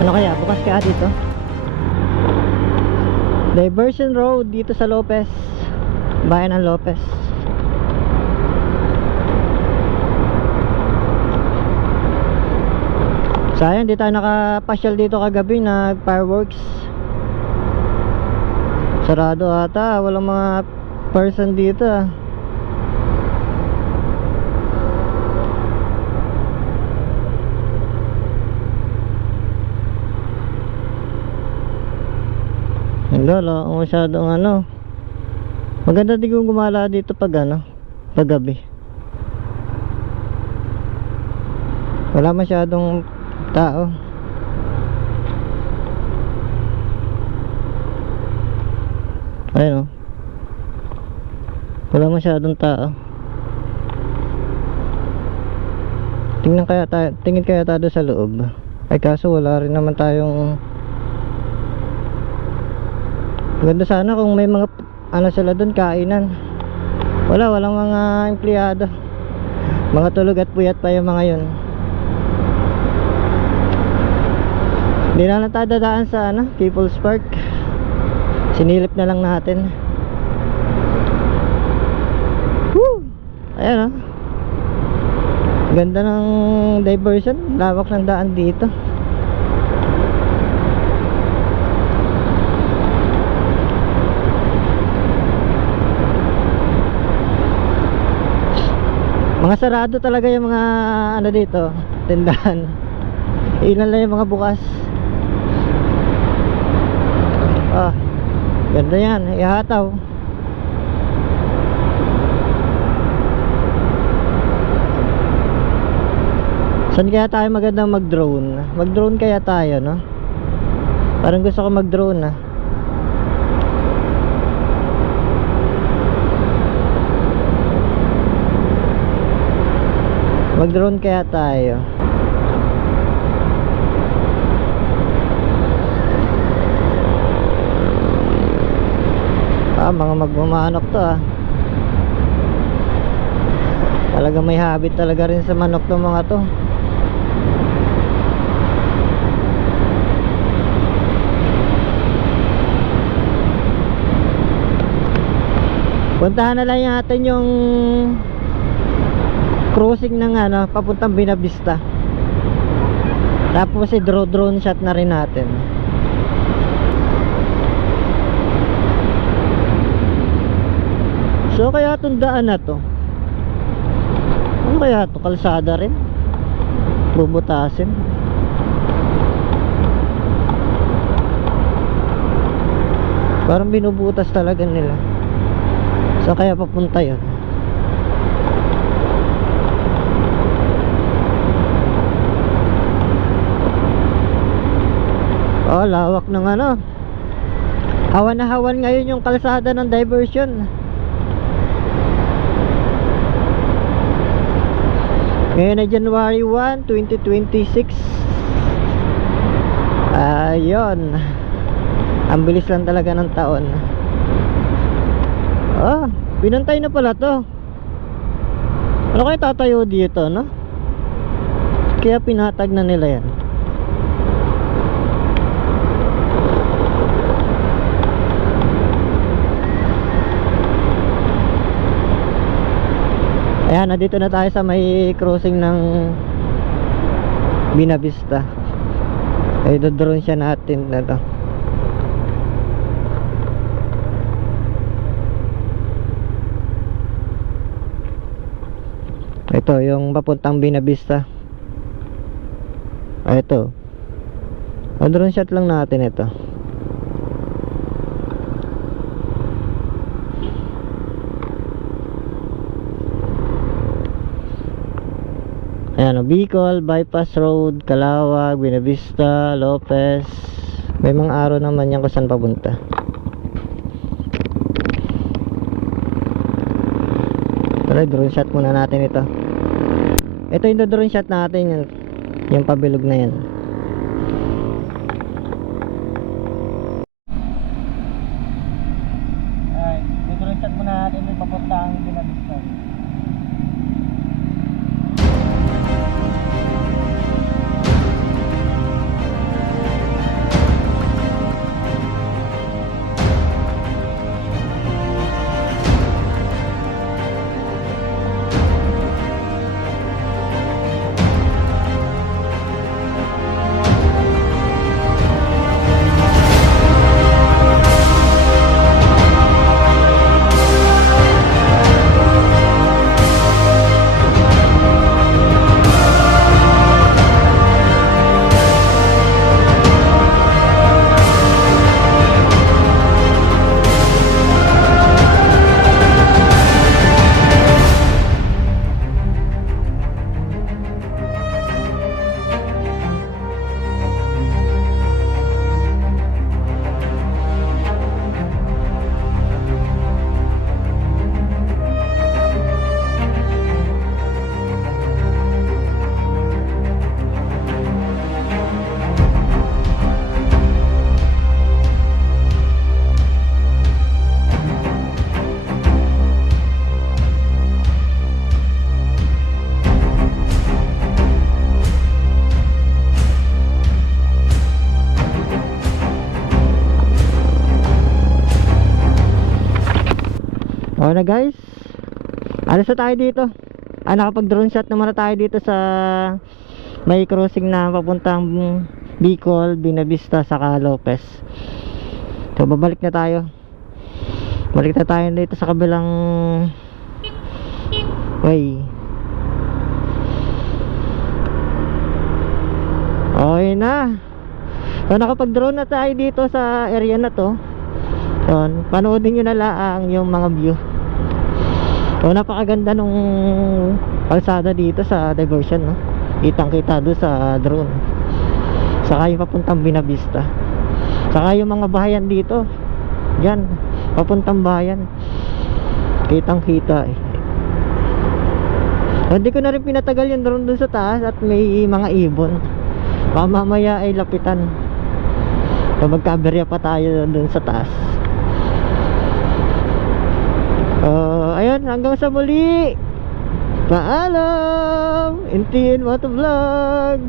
Ano kaya? Bukas kaya dito? Diversion Road dito sa Lopez, bayan ng Lopez. Sayang di tayo nakapasyal dito kagabi, nag fireworks. Sarado ata, walang mga person dito ah. Wala masyadong ano. Maganda din kung gumala dito pag ano, pag gabi. Wala masyadong tao. Ayun oh. Wala masyadong tao. Tingin kaya tayo sa loob. Ay kaso wala rin naman tayong. Ganda sana kung may mga ano sila doon, kainan. Walang mga empleyado. Mga tulog at puyat pa yung mga yun. Hindi na tayo dadaan sa ano, People's Park. Sinilip na lang natin. Woo! Ayan oh. Ganda ng diversion. Lawak ng daan dito. Mga sarado talaga yung mga ano dito, tindahan. Ilan lang yung mga bukas. Ah, ganda yan, ihataw. Saan kaya tayo magandang mag-drone? Mag-drone kaya tayo, no? Parang gusto ko mag-drone ah. Mag-drone kaya tayo. Mga magmamanok to ah. Talaga may habit talaga rin sa manok ng mga to. Puntahan na lang natin yung crossing ng ano, papuntang Binavista. Tapos drone shot na rin natin. So kaya itong daan na to, ano kaya to? Kalsada rin? Bubutasin? Parang binubutas talaga nila. So kaya papunta yun? Oh, lawak ng ano. Hawan na hawan ngayon yung kalsada ng diversion. Ngayon na January 1, 2026. Ayun. Ang bilis lang talaga ng taon. Ah, pinantay na pala to. Ano kaya tatayo dito, no? Kaya pinatag na nila yan. Ayan, nandito na tayo sa may crossing ng Binavista. Ay, do-drone siya natin na to. Ito, yung papuntang Binavista. Ito. Do-drone shot lang natin ito. Ayan, Bicol, Bypass Road, Calawag, Binavista, Lopez. May mga araw naman yan kung saan papunta. Tara, drone shot muna natin ito. Ito yung drone shot natin, yung pabilog na yan. Alright, drone shot muna natin yung papunta ang Binavista. So na guys, alis na tayo dito. Nakapag drone shot naman na tayo dito sa may crossing na papuntang Bicol, Binavista, saka Lopez. So babalik na tayo. Balik na tayo dito sa kabilang way. Okay na. So nakapag drone na tayo dito sa area na to. So panoodin nyo na lang yung mga view. So napakaganda nung kalsada dito sa diversion, no? Kitang kita doon sa drone. Saka yung papuntang Binavista. Saka yung mga bahayan dito. Yan, papuntang bayan. Kitang kita eh. So, hindi ko na rin pinatagal yung drone doon sa taas at may mga ibon. Baka mamaya ay lapitan. So magkaberya pa tayo doon sa taas. Ayun, hanggang sa muli. Paalam. NTN Motovlog.